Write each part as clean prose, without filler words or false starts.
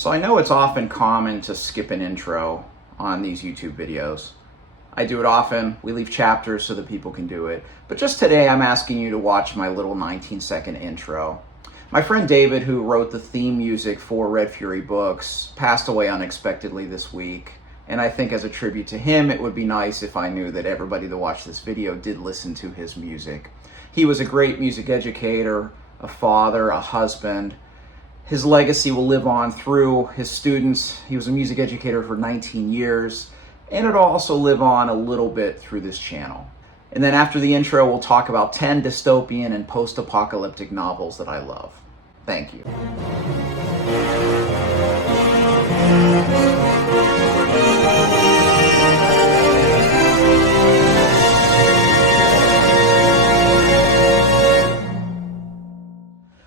So I know it's often common to skip an intro on these YouTube videos. I do it often. We leave chapters so that people can do it. But just today I'm asking you to watch my little 19-second intro. My friend David, who wrote the theme music for Red Fury books, passed away unexpectedly this week. And I think as a tribute to him, it would be nice if I knew that everybody that watched this video did listen to his music. He was a great music educator, a father, a husband. His legacy will live on through his students. He was a music educator for 19 years, and it'll also live on a little bit through this channel. And then after the intro, we'll talk about 10 dystopian and post-apocalyptic novels that I love. Thank you.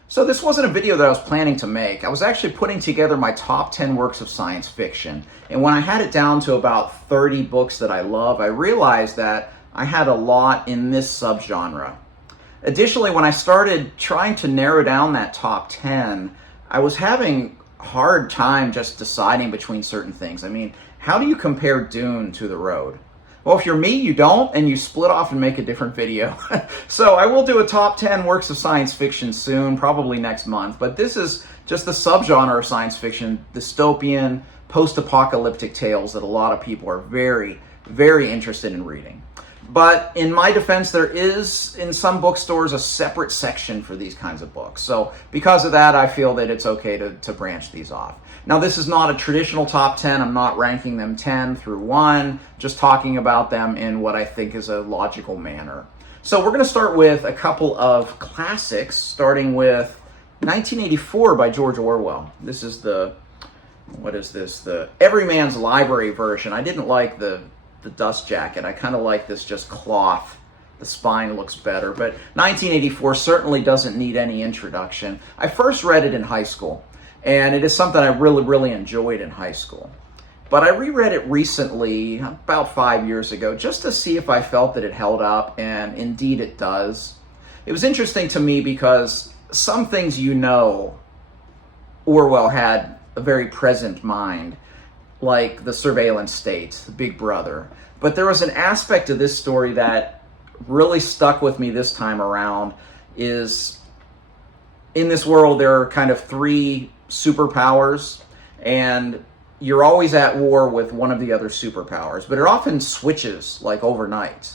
So this wasn't a video that I was planning to make. I was actually putting together my top 10 works of science fiction. And when I had it down to about 30 books that I love, I realized that I had a lot in this subgenre. Additionally, when I started trying to narrow down that top 10, I was having a hard time just deciding between certain things. I mean, how do you compare Dune to The Road? Well, if you're me, you don't, and you split off and make a different video. So I will do a top 10 works of science fiction soon, probably next month, but this is just the subgenre of science fiction, dystopian, post-apocalyptic tales that a lot of people are very, very interested in reading. But in my defense, there is, in some bookstores, a separate section for these kinds of books. So because of that, I feel that it's okay to branch these off. Now, this is not a traditional top 10. I'm not ranking them 10 through 1, just talking about them in what I think is a logical manner. So we're going to start with a couple of classics, starting with 1984 by George Orwell. This is the Everyman's Library version. I didn't like the dust jacket. I kind of like this just cloth. The spine looks better, but 1984 certainly doesn't need any introduction. I first read it in high school, and it is something I really, really enjoyed in high school. But I reread it recently, about 5 years ago, just to see if I felt that it held up, and indeed it does. It was interesting to me because some things Orwell had a very present mind, like the surveillance state, the Big Brother. But there was an aspect of this story that really stuck with me this time around, is in this world there are kind of three superpowers, and you're always at war with one of the other superpowers, but it often switches like overnight.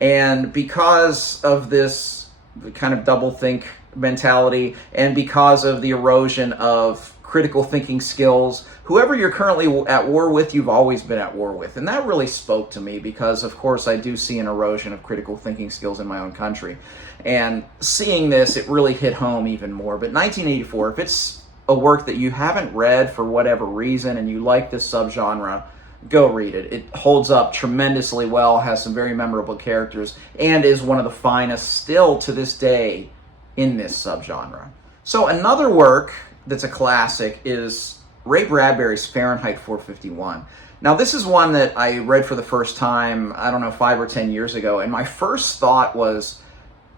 And because of this kind of doublethink mentality, and because of the erosion of critical thinking skills, whoever you're currently at war with, you've always been at war with. And that really spoke to me because, of course, I do see an erosion of critical thinking skills in my own country. And seeing this, it really hit home even more. But 1984, if it's a work that you haven't read for whatever reason and you like this subgenre, go read it. It holds up tremendously well, has some very memorable characters, and is one of the finest still to this day in this subgenre. So another work that's a classic is Ray Bradbury's Fahrenheit 451. Now, this is one that I read for the first time, 5 or 10 years ago, and my first thought was,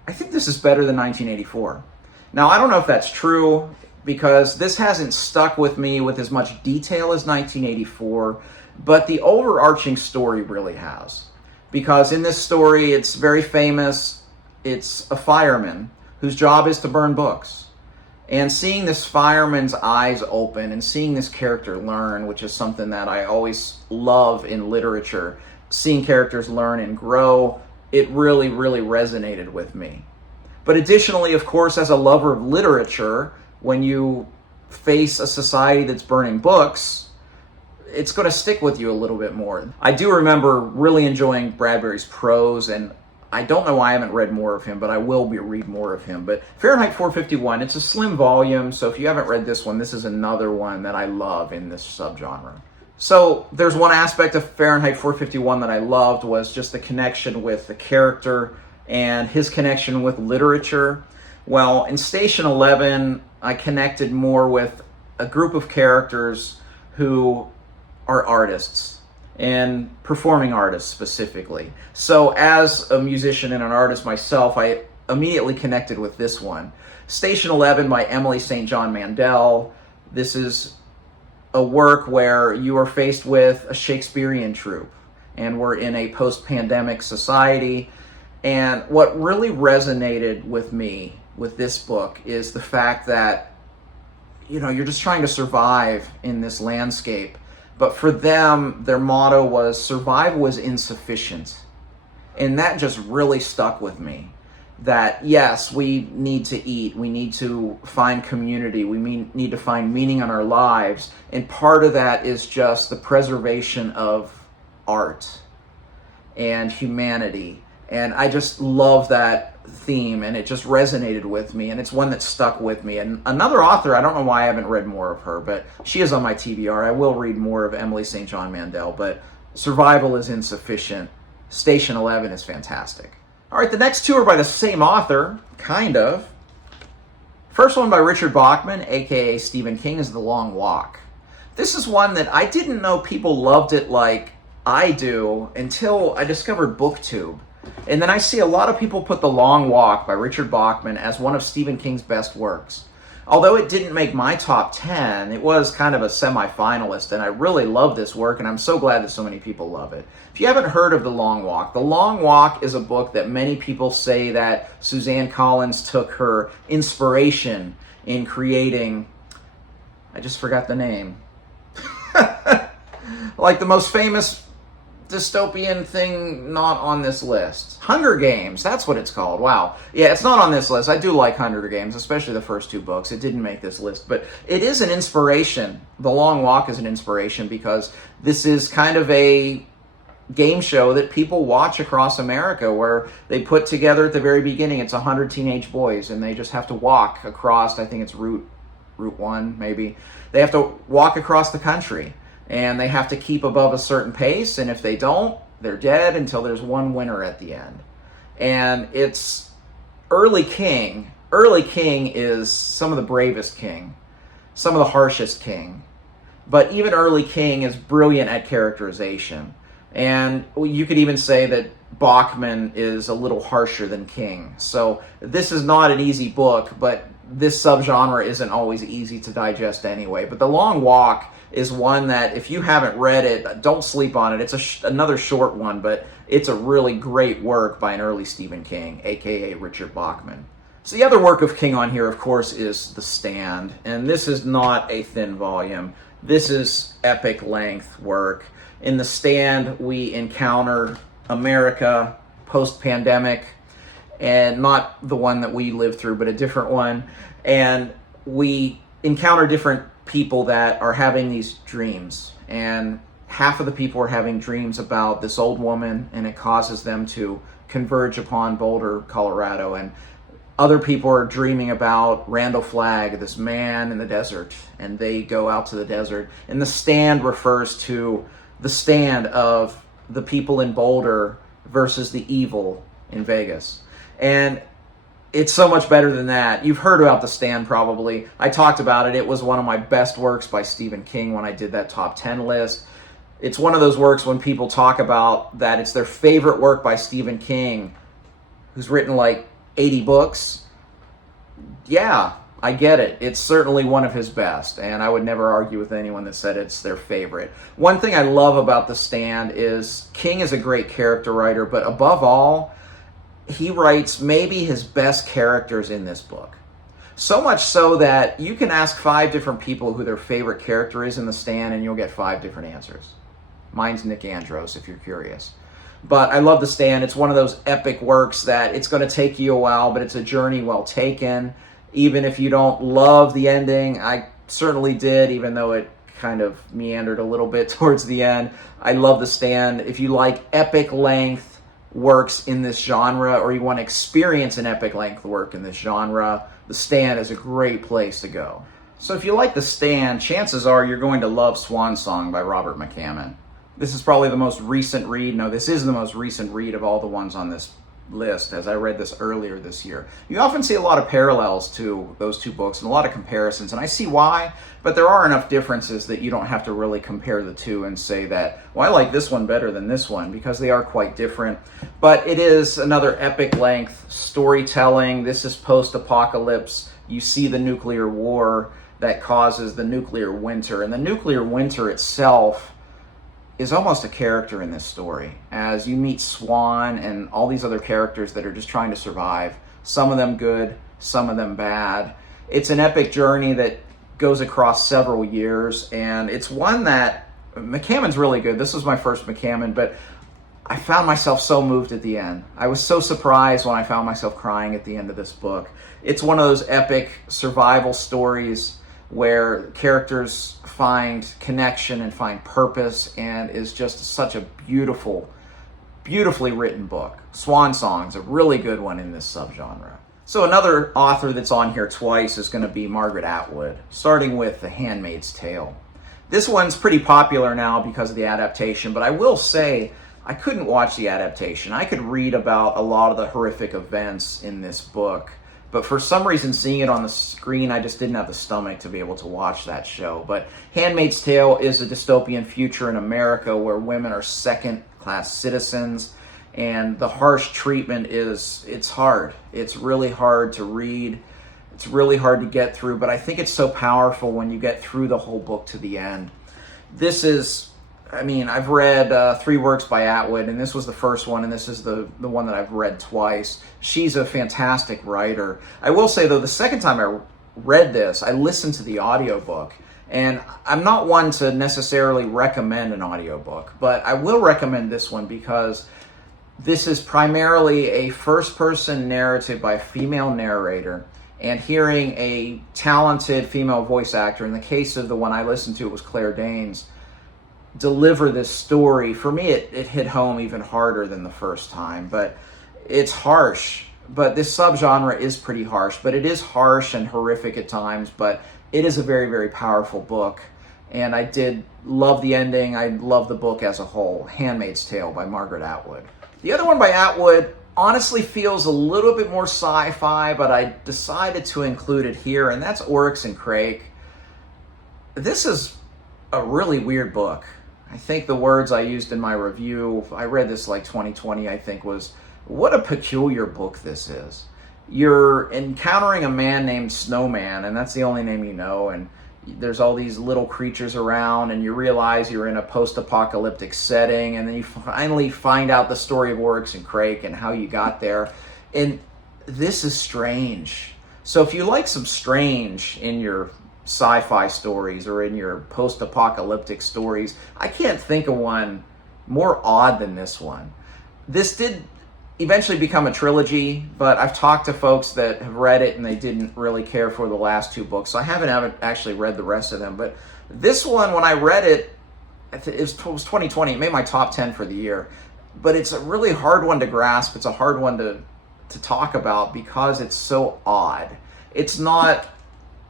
I think this is better than 1984. Now, I don't know if that's true, because this hasn't stuck with me with as much detail as 1984, but the overarching story really has. Because in this story, it's very famous. It's a fireman whose job is to burn books. And seeing this fireman's eyes open and seeing this character learn, which is something that I always love in literature, seeing characters learn and grow, it really, really resonated with me. But additionally, of course, as a lover of literature, when you face a society that's burning books, it's going to stick with you a little bit more. I do remember really enjoying Bradbury's prose, and I don't know why I haven't read more of him, but I will read more of him. But Fahrenheit 451, it's a slim volume, so if you haven't read this one, this is another one that I love in this subgenre. So there's one aspect of Fahrenheit 451 that I loved, was just the connection with the character and his connection with literature. Well, in Station 11, I connected more with a group of characters who are artists, and performing artists specifically. So as a musician and an artist myself, I immediately connected with this one. Station 11 by Emily St. John Mandel. This is a work where you are faced with a Shakespearean troupe, and we're in a post-pandemic society. And what really resonated with me with this book is the fact that, you're just trying to survive in this landscape. But for them, their motto was survival is insufficient. And that just really stuck with me. That yes, we need to eat, we need to find community, we need to find meaning in our lives. And part of that is just the preservation of art and humanity. And I just love that theme, and it just resonated with me, and it's one that stuck with me. And another author, I don't know why I haven't read more of her, but she is on my TBR. I will read more of Emily St. John Mandel, but Survival is Insufficient. Station 11 is fantastic. All right, the next two are by the same author, kind of. First one by Richard Bachman, aka Stephen King, is The Long Walk. This is one that I didn't know people loved it like I do until I discovered BookTube. And then I see a lot of people put The Long Walk by Richard Bachman as one of Stephen King's best works. Although it didn't make my top 10, it was kind of a semi-finalist, and I really love this work, and I'm so glad that so many people love it. If you haven't heard of The Long Walk is a book that many people say that Suzanne Collins took her inspiration in creating, I just forgot the name, like the most famous dystopian thing not on this list. Hunger Games, that's what it's called. Wow. Yeah, it's not on this list. I do like Hunger Games, especially the first two books. It didn't make this list, but it is an inspiration. The Long Walk is an inspiration because this is kind of a game show that people watch across America, where they put together at the very beginning, it's 100 teenage boys, and they just have to walk across, I think it's Route 1, maybe. They have to walk across the country. And they have to keep above a certain pace, and if they don't, they're dead until there's one winner at the end. And it's early King. Early King is some of the bravest King, some of the harshest King. But even early King is brilliant at characterization. And you could even say that Bachman is a little harsher than King. So this is not an easy book, but this subgenre isn't always easy to digest anyway. But The Long Walk is one that, if you haven't read it, don't sleep on it. It's another short one, but it's a really great work by an early Stephen King, aka Richard Bachman. So the other work of King on here, of course, is The Stand. And this is not a thin volume. This is epic length work. In The Stand, we encounter America post-pandemic, and not the one that we lived through, but a different one. And we encounter different people that are having these dreams, and half of the people are having dreams about this old woman, and it causes them to converge upon Boulder, Colorado, and other people are dreaming about Randall Flagg, this man in the desert, and they go out to the desert. And The Stand refers to the stand of the people in Boulder versus the evil in Vegas. And it's so much better than that. You've heard about The Stand probably. I talked about it. It was one of my best works by Stephen King when I did that top 10 list. It's one of those works when people talk about that it's their favorite work by Stephen King, who's written like 80 books. Yeah, I get it. It's certainly one of his best, and I would never argue with anyone that said it's their favorite. One thing I love about The Stand is King is a great character writer, but above all, he writes maybe his best characters in this book. So much so that you can ask 5 different people who their favorite character is in The Stand, and you'll get 5 different answers. Mine's Nick Andros, if you're curious. But I love The Stand. It's one of those epic works that it's going to take you a while, but it's a journey well taken. Even if you don't love the ending, I certainly did, even though it kind of meandered a little bit towards the end. I love The Stand. If you like epic length works in this genre, or you want to experience an epic length work in this genre, The Stand is a great place to go. So if you like The Stand, chances are you're going to love Swan Song by Robert McCammon. This is probably the most recent read. No, this is the most recent read of all the ones on this list, as I read this earlier this year. You often see a lot of parallels to those two books and a lot of comparisons, and I see why, but there are enough differences that you don't have to really compare the two and say that, well, I like this one better than this one, because they are quite different. But it is another epic length storytelling. This is post-apocalypse. You see the nuclear war, that causes the nuclear winter. And the nuclear winter itself is almost a character in this story, as you meet Swan and all these other characters that are just trying to survive. Some of them good, some of them bad. It's an epic journey that goes across several years, and it's one that McCammon's really good. This was my first McCammon, but I found myself so moved at the end. I was so surprised when I found myself crying at the end of this book. It's one of those epic survival stories where characters find connection and find purpose, and is just such a beautifully written book. Swan Song's a really good one in this subgenre. So another author that's on here twice is going to be Margaret Atwood, starting with The Handmaid's Tale. This one's pretty popular now because of the adaptation, but I will say I couldn't watch the adaptation. I could read about a lot of the horrific events in this book, but for some reason seeing it on the screen, I just didn't have the stomach to be able to watch that show. But Handmaid's Tale is a dystopian future in America where women are second-class citizens, and the harsh treatment it's hard. It's really hard to read. It's really hard to get through, but I think it's so powerful when you get through the whole book to the end. This is, I've read 3 works by Atwood, and this was the first one, and this is the one that I've read twice. She's a fantastic writer. I will say, though, the second time I read this, I listened to the audiobook, and I'm not one to necessarily recommend an audiobook, but I will recommend this one because this is primarily a first-person narrative by a female narrator, and hearing a talented female voice actor, in the case of the one I listened to, it was Claire Danes, deliver this story. For me, it hit home even harder than the first time, but it's harsh. But this subgenre is pretty harsh, but it is harsh and horrific at times, but it is a very, very powerful book, and I did love the ending. I love the book as a whole. Handmaid's Tale by Margaret Atwood. The other one by Atwood honestly feels a little bit more sci-fi, but I decided to include it here, and that's Oryx and Crake. This is a really weird book. I think the words I used in my review, I read this like 2020, I think, was, what a peculiar book this is. You're encountering a man named Snowman, and that's the only name you know, and there's all these little creatures around, and you realize you're in a post-apocalyptic setting, and then you finally find out the story of Oryx and Crake and how you got there. And this is strange. So if you like some strange in your sci-fi stories or in your post-apocalyptic stories, I can't think of one more odd than this one. This did eventually become a trilogy, but I've talked to folks that have read it and they didn't really care for the last 2 books, so I haven't actually read the rest of them. But this one, when I read it, it was 2020, it made my top 10 for the year, but it's a really hard one to grasp. It's a hard one to talk about because it's so odd. It's not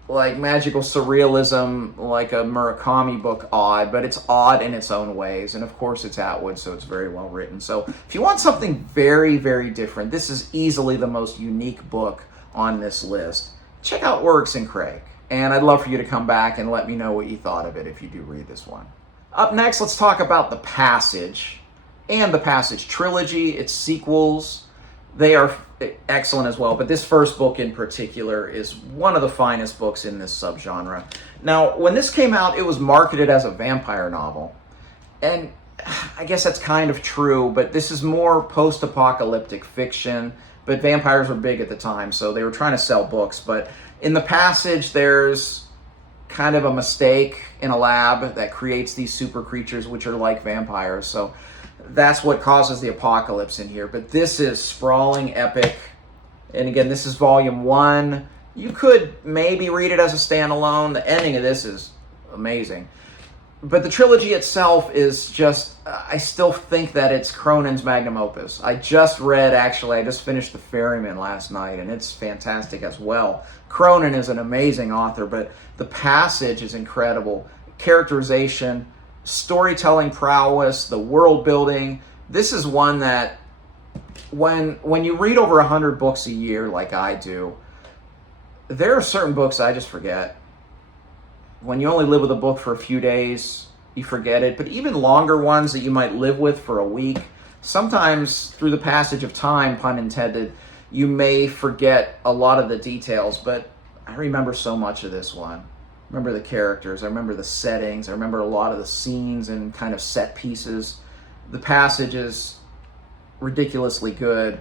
like magical surrealism, like a Murakami book odd, but it's odd in its own ways. And of course it's Atwood, so it's very well written. So if you want something very, very different, this is easily the most unique book on this list. Check out Oryx and Crake. And I'd love for you to come back and let me know what you thought of it if you do read this one. Up next, let's talk about The Passage and the Passage trilogy, its sequels. They are excellent as well, but this first book in particular is one of the finest books in this subgenre. Now, when this came out, it was marketed as a vampire novel, and I guess that's kind of true, but this is more post-apocalyptic fiction, but vampires were big at the time, so they were trying to sell books. But in The Passage, there's kind of a mistake in a lab that creates these super creatures which are like vampires, so that's what causes the apocalypse in here. But this is sprawling, epic. And again, this is volume 1. You could maybe read it as a standalone. The ending of this is amazing. But the trilogy itself is just, I still think that it's Cronin's magnum opus. I just finished The Ferryman last night, and it's fantastic as well. Cronin is an amazing author, but The Passage is incredible. Characterization, storytelling prowess, the world building. This is one that when you read over 100 books a year like I do, there are certain books I just forget. When you only live with a book for a few days, you forget it. But even longer ones that you might live with for a week, sometimes through the passage of time, pun intended, you may forget a lot of the details, but I remember so much of this one. remember the characters, I remember the settings, I remember a lot of the scenes and kind of set pieces. The passage is ridiculously good.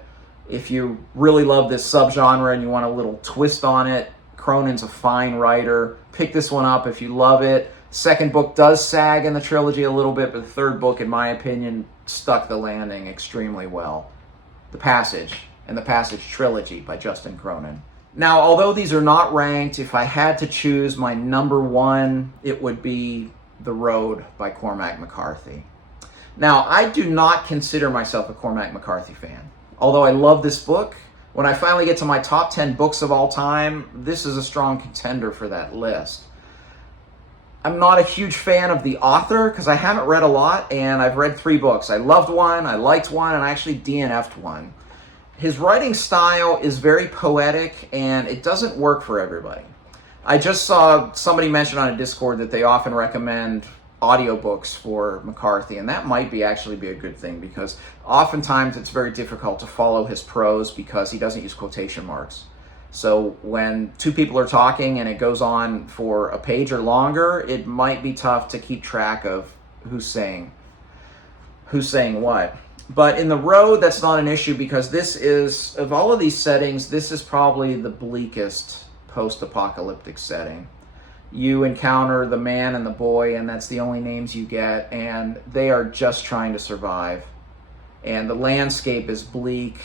If you really love this subgenre and you want a little twist on it, Cronin's a fine writer. Pick this one up if you love it. Second book does sag in the trilogy a little bit, but the third book, in my opinion, stuck the landing extremely well. The Passage and the Passage Trilogy by Justin Cronin. Now, although these are not ranked, if I had to choose my number one, it would be The Road by Cormac McCarthy. Now, I do not consider myself a Cormac McCarthy fan. Although I love this book, when I finally get to my top 10 books of all time, this is a strong contender for that list. I'm not a huge fan of the author because I haven't read a lot, and I've read 3 books. I loved one, I liked one, and I actually DNF'd one. His writing style is very poetic, and it doesn't work for everybody. I just saw somebody mention on a Discord that they often recommend audiobooks for McCarthy, and that might actually be a good thing because oftentimes it's very difficult to follow his prose because he doesn't use quotation marks. So when 2 people are talking and it goes on for a page or longer, it might be tough to keep track of who's saying what. But in The Road, that's not an issue because this is, of all of these settings, this is probably the bleakest post-apocalyptic setting. You encounter the man and the boy, and that's the only names you get, and they are just trying to survive. And the landscape is bleak.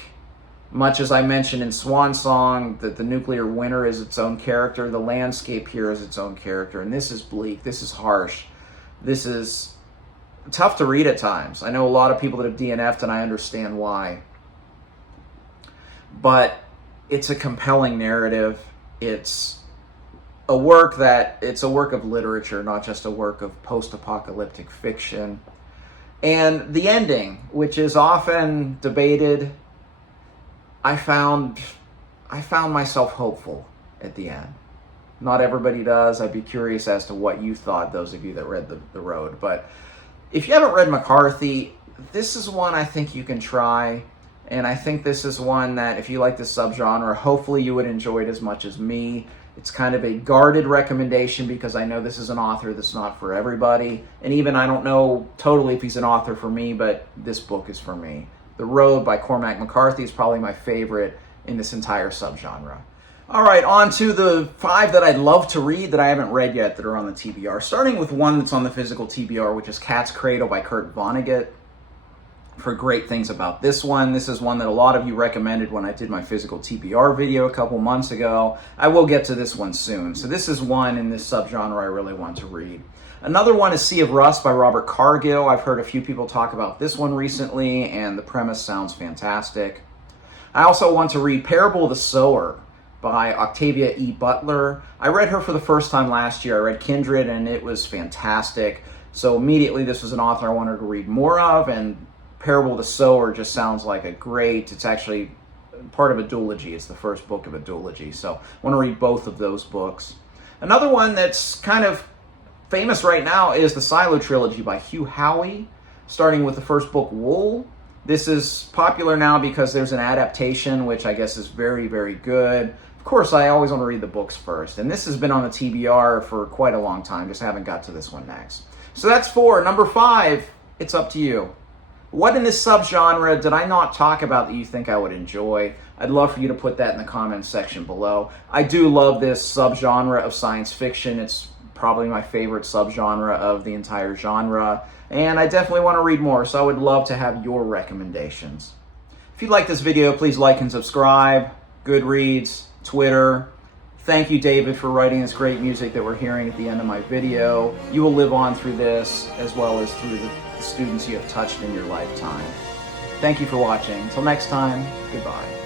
Much as I mentioned in Swan Song that the nuclear winter is its own character, the landscape here is its own character, and this is bleak, this is harsh, this is tough to read at times. I know a lot of people that have DNF'd, and I understand why. But it's a compelling narrative. It's a work of literature, not just a work of post-apocalyptic fiction. And the ending, which is often debated, I found myself hopeful at the end. Not everybody does. I'd be curious as to what you thought, those of you that read The Road. But if you haven't read McCarthy, this is one I think you can try. And I think this is one that, if you like this subgenre, hopefully you would enjoy it as much as me. It's kind of a guarded recommendation because I know this is an author that's not for everybody. And even I don't know totally if he's an author for me, but this book is for me. The Road by Cormac McCarthy is probably my favorite in this entire subgenre. All right, on to the 5 that I'd love to read that I haven't read yet that are on the TBR. Starting with one that's on the physical TBR, which is Cat's Cradle by Kurt Vonnegut. For great things about this one. This is one that a lot of you recommended when I did my physical TBR video a couple months ago. I will get to this one soon. So this is one in this subgenre I really want to read. Another one is Sea of Rust by Robert Cargill. I've heard a few people talk about this one recently, and the premise sounds fantastic. I also want to read Parable of the Sower by Octavia E. Butler. I read her for the first time last year. I read Kindred, and it was fantastic. So immediately this was an author I wanted to read more of, and Parable of the Sower just sounds like it's actually part of a duology. It's the first book of a duology. So I want to read both of those books. Another one that's kind of famous right now is the Silo Trilogy by Hugh Howey, starting with the first book, Wool. This is popular now because there's an adaptation, which I guess is very, very good. Of course, I always want to read the books first. And this has been on the TBR for quite a long time. Just haven't got to this one next. So that's 4. Number 5, it's up to you. What in this subgenre did I not talk about that you think I would enjoy? I'd love for you to put that in the comments section below. I do love this subgenre of science fiction. It's probably my favorite subgenre of the entire genre, and I definitely want to read more, so I would love to have your recommendations. If you like this video, please like and subscribe. Goodreads, Twitter. Thank you, David, for writing this great music that we're hearing at the end of my video. You will live on through this, as well as through the students you have touched in your lifetime. Thank you for watching. Until next time, goodbye.